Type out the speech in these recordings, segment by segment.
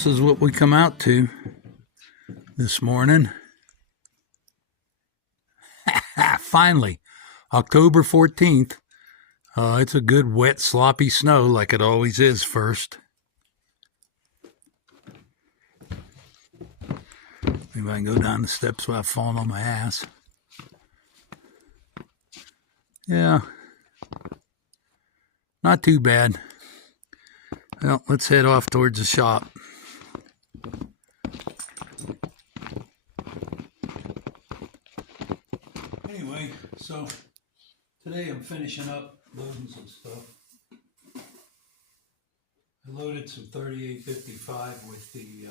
this is what we come out to this morning. Finally, October 14th. It's a good wet, sloppy snow like it always is first. Maybe I can go down the steps without falling on my ass. Yeah, not too bad. Well, let's head off towards the shop. Anyway, so today I'm finishing up loading some stuff. I loaded some 3855 with the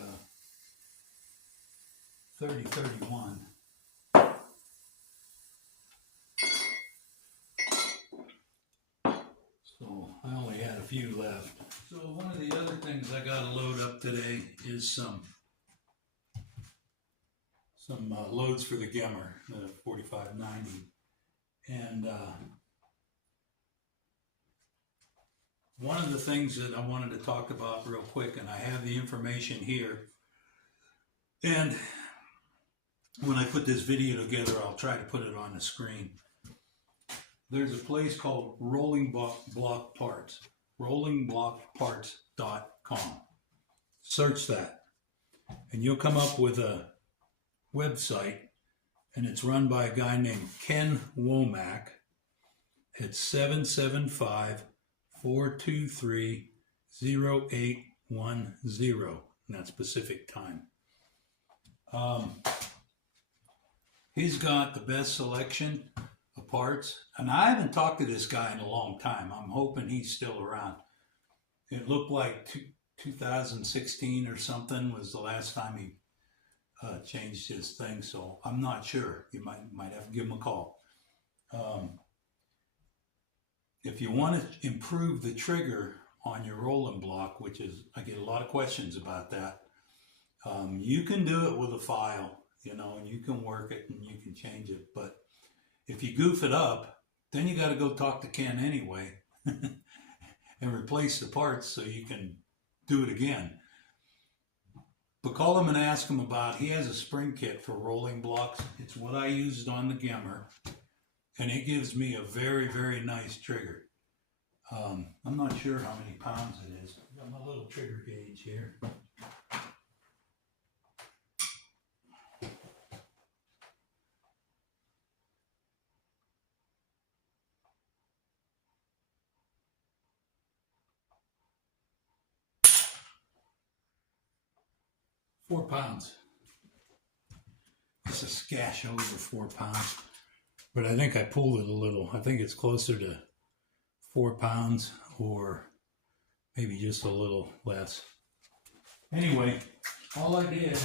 3031. So I only had a few left. So one of the other things I got to load up today is some loads for the Gemmer, the 4590. And one of the things that I wanted to talk about real quick, and I have the information here, and when I put this video together, I'll try to put it on the screen. There's a place called Rolling Block Parts, rollingblockparts.com. Search that, and you'll come up with a website, and it's run by a guy named Ken Womack. It's 775-423-0810, and that's Pacific time. He's got the best selection of parts, and I haven't talked to this guy in a long time. I'm hoping he's still around. It looked like 2016 or something was the last time he changed his thing, so I'm not sure. You might have to give him a call. If you want to improve the trigger on your rolling block, which is, I get a lot of questions about that, you can do it with a file, and you can work it and you can change it. But if you goof it up, then you got to go talk to Ken anyway and replace the parts so you can do it again. But call him and ask him about, he has a spring kit for rolling blocks. It's what I used on the Gemmer, and it gives me a very, very nice trigger. I'm not sure how many pounds it is. I've got my little trigger gauge here. £4. It's a skash over 4 pounds, but I think I pulled it a little. I think it's closer to 4 pounds, or maybe just a little less. Anyway, all I did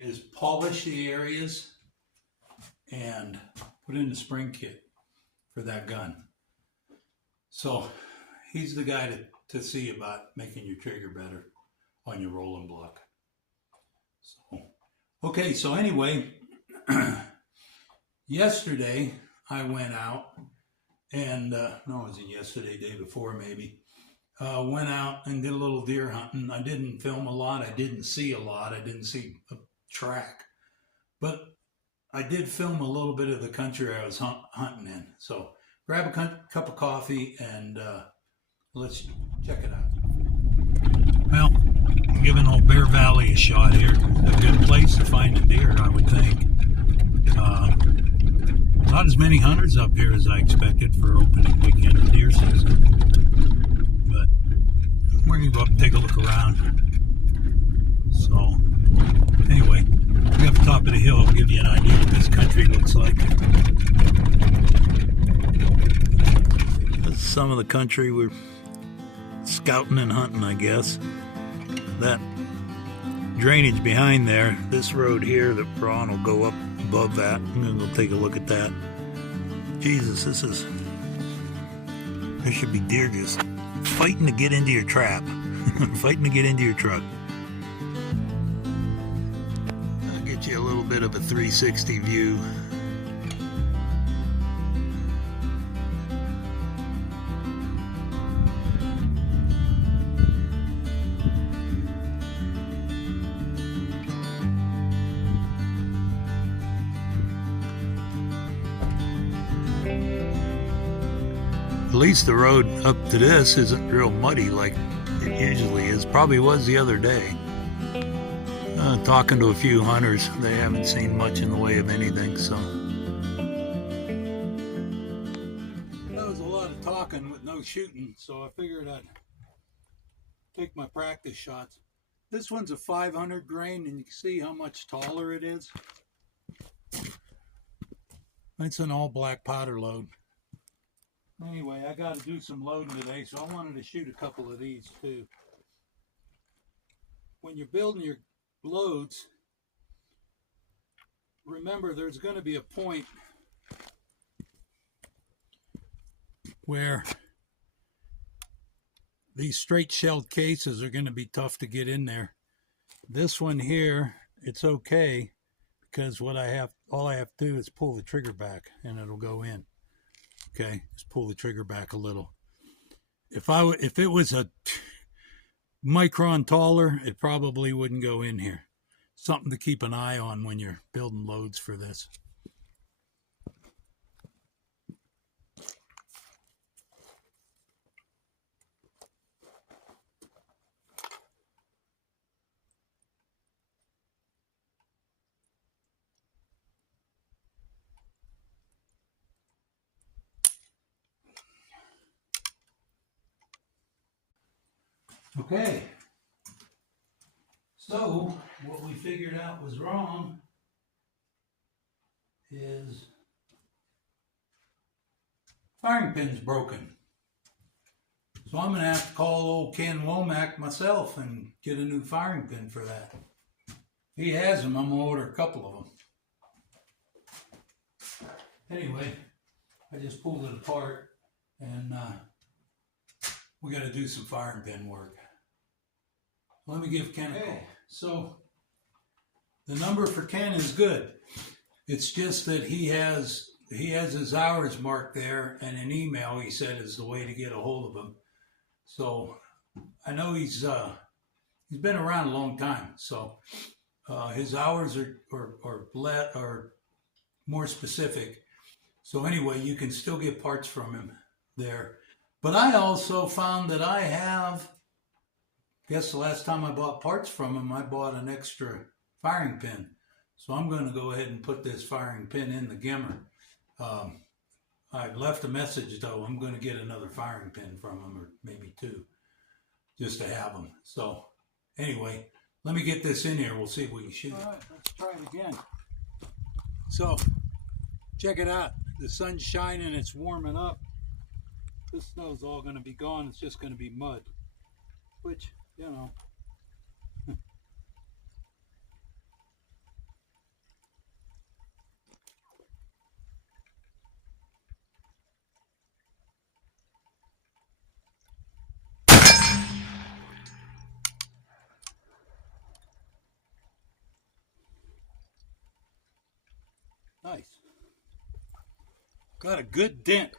is polish the areas and put in the spring kit for that gun. So he's the guy to see about making your trigger better on your rolling block. So, okay, so anyway, yesterday I went out and, no, it wasn't yesterday, day before maybe, went out and did a little deer hunting. I didn't film a lot. I didn't see a lot. I didn't see a track. But I did film a little bit of the country I was hunting in. So grab a cup of coffee and let's check it out. Well, I'm giving old Bear Valley a shot here. A good place to find a deer, I would think. Not as many hunters up here as I expected for opening weekend of deer season. But we're going to go up and take a look around. So, anyway, we're up the top of the hill. I'll give you an idea what this country looks like. This is some of the country we're scouting and hunting, I guess. That drainage behind there, this road here that we're on will go up above that. I'm gonna go take a look at that. Jesus, there should be deer just fighting to get into your trap, fighting to get into your truck. I'll get you a little bit of a 360 view. least the road up to this isn't real muddy like it usually is. Probably was the other day. Talking to a few hunters, they haven't seen much in the way of anything, so. That was a lot of talking with no shooting, so I figured I'd take my practice shots. This one's a 500 grain, and you can see how much taller it is. It's an all black powder load. Anyway, I got to do some loading today, so I wanted to shoot a couple of these too. When you're building your loads, remember there's going to be a point where these straight shelled cases are going to be tough to get in there. This one here, it's okay, because all I have to do is pull the trigger back and it'll go in. Okay, just pull the trigger back a little. If it was a micron taller, it probably wouldn't go in here. Something to keep an eye on when you're building loads for this. Okay, so what we figured out was wrong is firing pin's broken. So I'm going to have to call old Ken Womack myself and get a new firing pin for that. He has them. I'm going to order a couple of them. Anyway, I just pulled it apart, and we got to do some firing pin work. Let me give Ken a call. So the number for Ken is good. It's just that he has his hours marked there, and an email, he said, is the way to get a hold of him. So I know he's been around a long time, so his hours are more specific. So anyway, you can still get parts from him there. But I also found that guess the last time I bought parts from him, I bought an extra firing pin. So I'm going to go ahead and put this firing pin in the Gimmer. I left a message, though. I'm going to get another firing pin from him, or maybe two, just to have them. So anyway, let me get this in here. We'll see if we can shoot it. All right, let's try it again. So check it out. The sun's shining. It's warming up. This snow's all going to be gone. It's just going to be mud, which, you know. Nice. Got a good dent.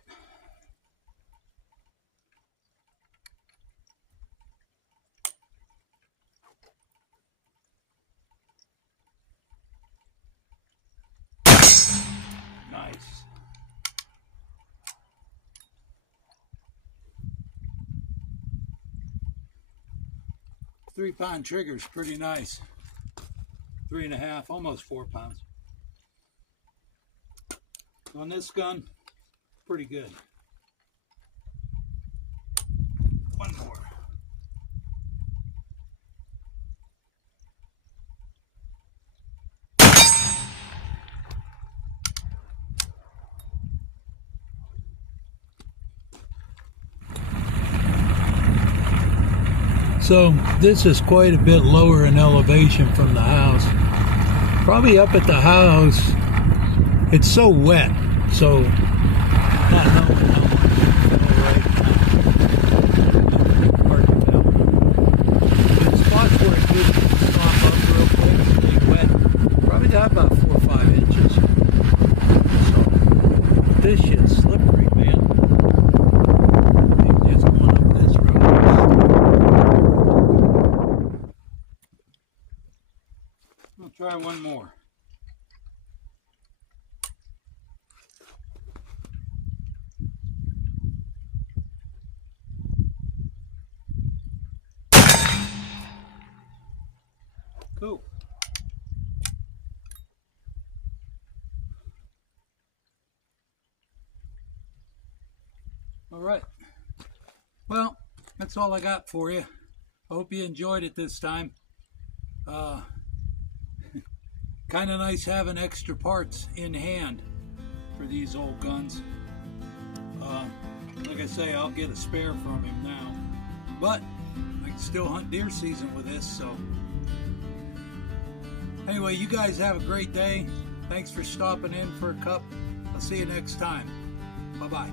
Nice. 3-pound trigger is pretty nice. 3.5, almost 4 pounds. On this gun, pretty good. One more. So this is quite a bit lower in elevation from the house. Probably up at the house, it's so wet, so not knowing how much hard to tell. But spots where it did stop up real quick, stay wet, probably got about 4 or 5 inches. So this shit's slippery, man. Just going up this road. I'll try one more. Cool. All right. Well, that's all I got for you. I hope you enjoyed it this time. Kind of nice having extra parts in hand for these old guns. Like I say, I'll get a spare from him now. But I can still hunt deer season with this, so. Anyway, you guys have a great day. Thanks for stopping in for a cup. I'll see you next time. Bye-bye.